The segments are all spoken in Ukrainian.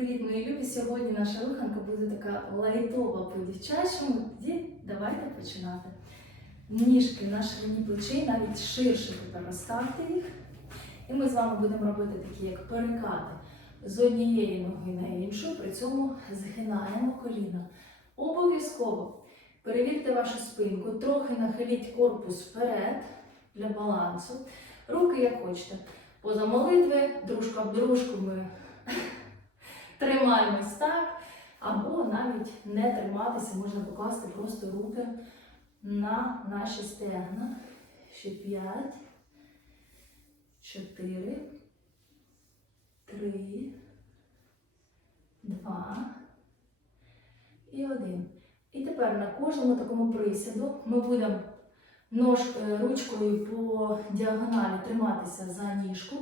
Привіт, мої любі! Сьогодні наша руханка буде така лайтова по дівчачому. Тоді давайте починати. Ніжки на ширині плечей, навіть ширше тепер розставте їх. І ми з вами будемо робити такі, як перекати з однієї ноги на іншу, при цьому згинаємо коліна. Обов'язково перевірте вашу спинку, трохи нахиліть корпус вперед для балансу. Руки як хочете. Поза молитви, дружка в дружку ми тримаємось так. Або навіть не триматися, можна покласти просто руки на наші стегна. Ще 5, 4, 3, 2 і 1. І тепер на кожному такому присіду ми будемо нож, е, ручкою по діагоналі триматися за ніжку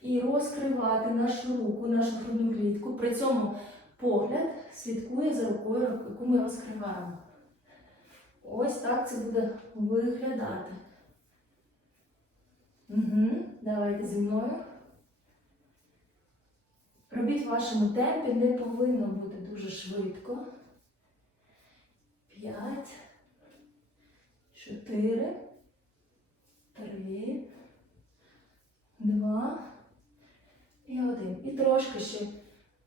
і розкривати нашу руку, нашу грудну клітку. При цьому погляд слідкує за рукою, яку ми розкриваємо. Ось так це буде виглядати. Угу. Давайте зі мною. Робіть в вашому темпі, не повинно бути дуже швидко. П'ять, чотири, три, два і один. І трошки ще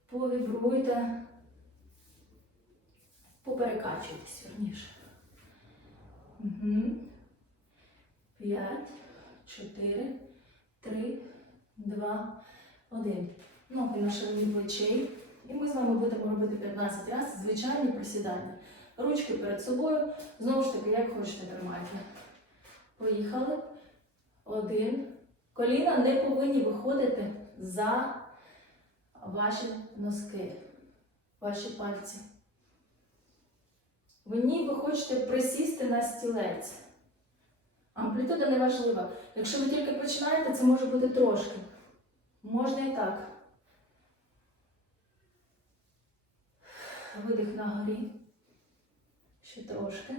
повібруйте, поперекачуйтесь, вірніше. Угу. П'ять, чотири, три, два, один. Ноги на ширині плечей. І ми з вами будемо робити 15 разів звичайні присідання. Ручки перед собою. Знову ж таки, як хочете тримайте. Поїхали. Один. Коліна не повинні виходити за ваші носки, ваші пальці. Ви хочете присісти на стілець. Амплітуда не важлива. Якщо ви тільки починаєте, це може бути трошки. Можна і так. Видих на горі. Ще трошки.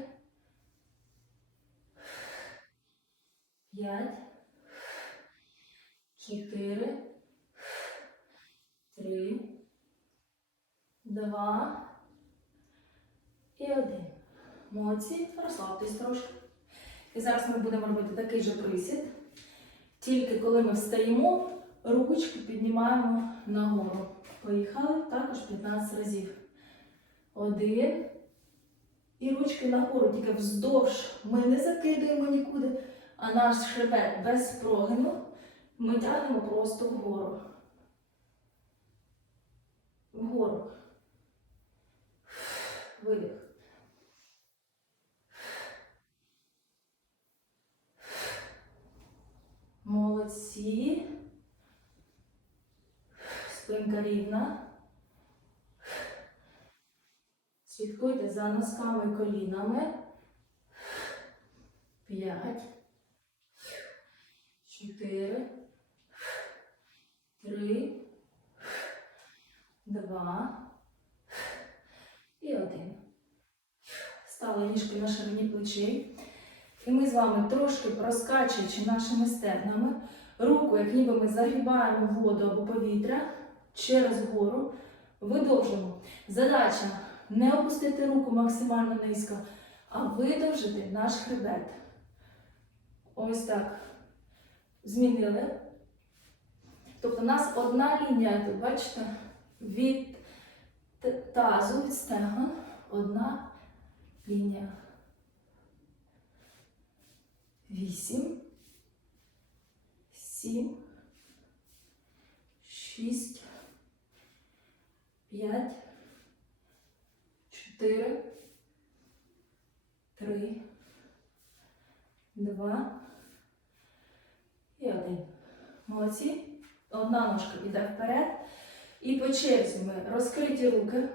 П'ять. Чотири. Три. Два. І один. Молодці. Розслабтесь трошки. І зараз ми будемо робити такий же присід. Тільки коли ми встаємо, ручки піднімаємо нагору. Поїхали також 15 разів. Один. І ручки нагору, тільки вздовж. Ми не закидаємо нікуди, а наш хребет без прогину ми тягнемо просто вгору. Видих. Молодці. Спинка рівна. Слідкуйте за носками колінами. П'ять. Чотири. Три. Два. І один. Стали ніжки на ширині плечей. І ми з вами трошки розкачуючи нашими стегнами, руку, як ніби ми загрібаємо воду або повітря через гору, видовжуємо. Задача не опустити руку максимально низько, а видовжити наш хребет. Ось так. Змінили. Тобто у нас одна лінія, тут, бачите, від тазу, від стегон, одна лінія. Вісім, сім, шість, п'ять, чотири, три, два і один. Молодці. Одна ножка йде вперед. І по черзі ми розкриті руки,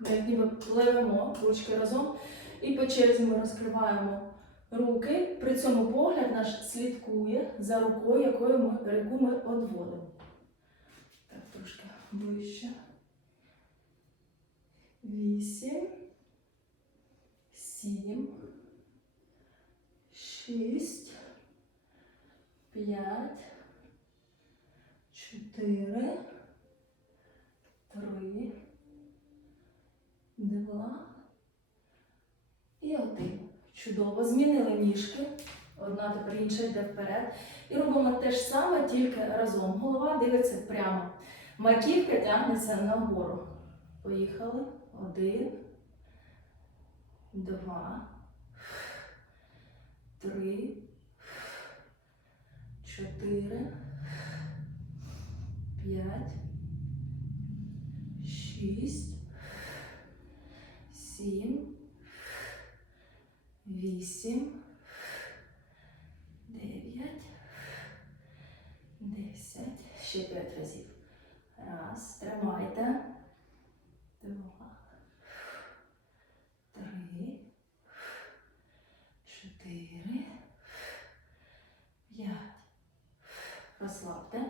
як ніби пливемо ручки разом. І по черзі ми розкриваємо руки. При цьому погляд наш слідкує за рукою, якою ми, яку ми одводимо. Так, трошки ближче. Вісім. Сім. Шість. П'ять. Чотири. Три. Два. І один. Чудово. Змінили ніжки. Одна тепер інша йде вперед. І робимо те ж саме, тільки разом. Голова дивиться прямо. Маківка тягнеться нагору. Поїхали. Один. Два. Три. Чотири. П'ять. Шість. Сім. Вісім. Дев'ять. Десять. Ще п'ять разів. Раз. Тримайте. Два. Три. Чотири. П'ять. Розслабте.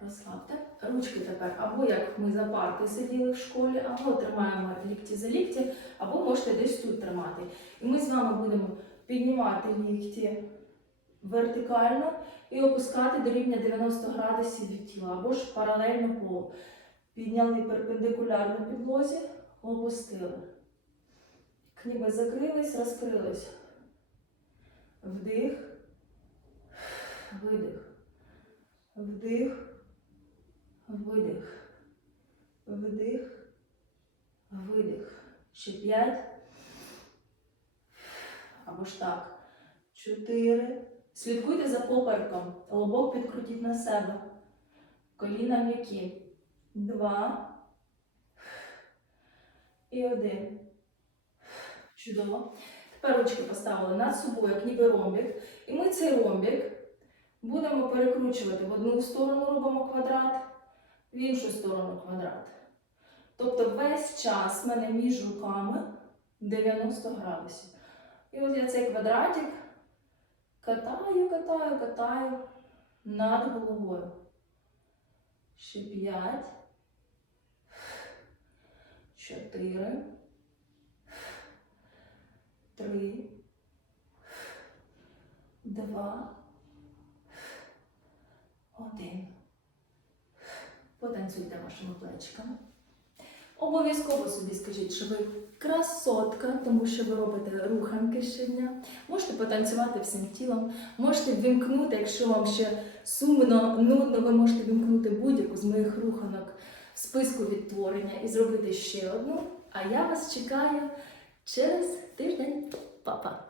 Розслабте. Ручки тепер або як ми за парти сиділи в школі, або тримаємо лікті за лікті, або можете десь тут тримати. І ми з вами будемо піднімати лікті вертикально і опускати до рівня 90 градусів від тіла, або ж паралельно полу. Підняли перпендикулярно підлозі, опустили. Ніби закрились, розкрились. Вдих, видих. Вдих, видих. Вдих, видих. Ще п'ять. Або ж так. Чотири. Слідкуйте за попереком. Лобок підкрутіть на себе. Коліна м'які. Два. І один. Чудово. Тепер ручки поставили над собою, як ніби ромбік. І ми цей ромбік будемо перекручувати. В одну сторону робимо квадрат, в іншу сторону квадрат. Тобто весь час в мене між руками 90 градусів. І от я цей квадратик катаю, катаю, катаю над головою. Ще 5, 4, 3, 2, 1. Потанцюйте вашими плечиками. Обов'язково собі скажіть, що ви красотка, тому що ви робите руханки щодня. Можете потанцювати всім тілом, можете ввімкнути, якщо вам ще сумно, нудно, ви можете вімкнути будь-яку з моїх руханок в списку відтворення і зробити ще одну. А я вас чекаю через тиждень. Па-па!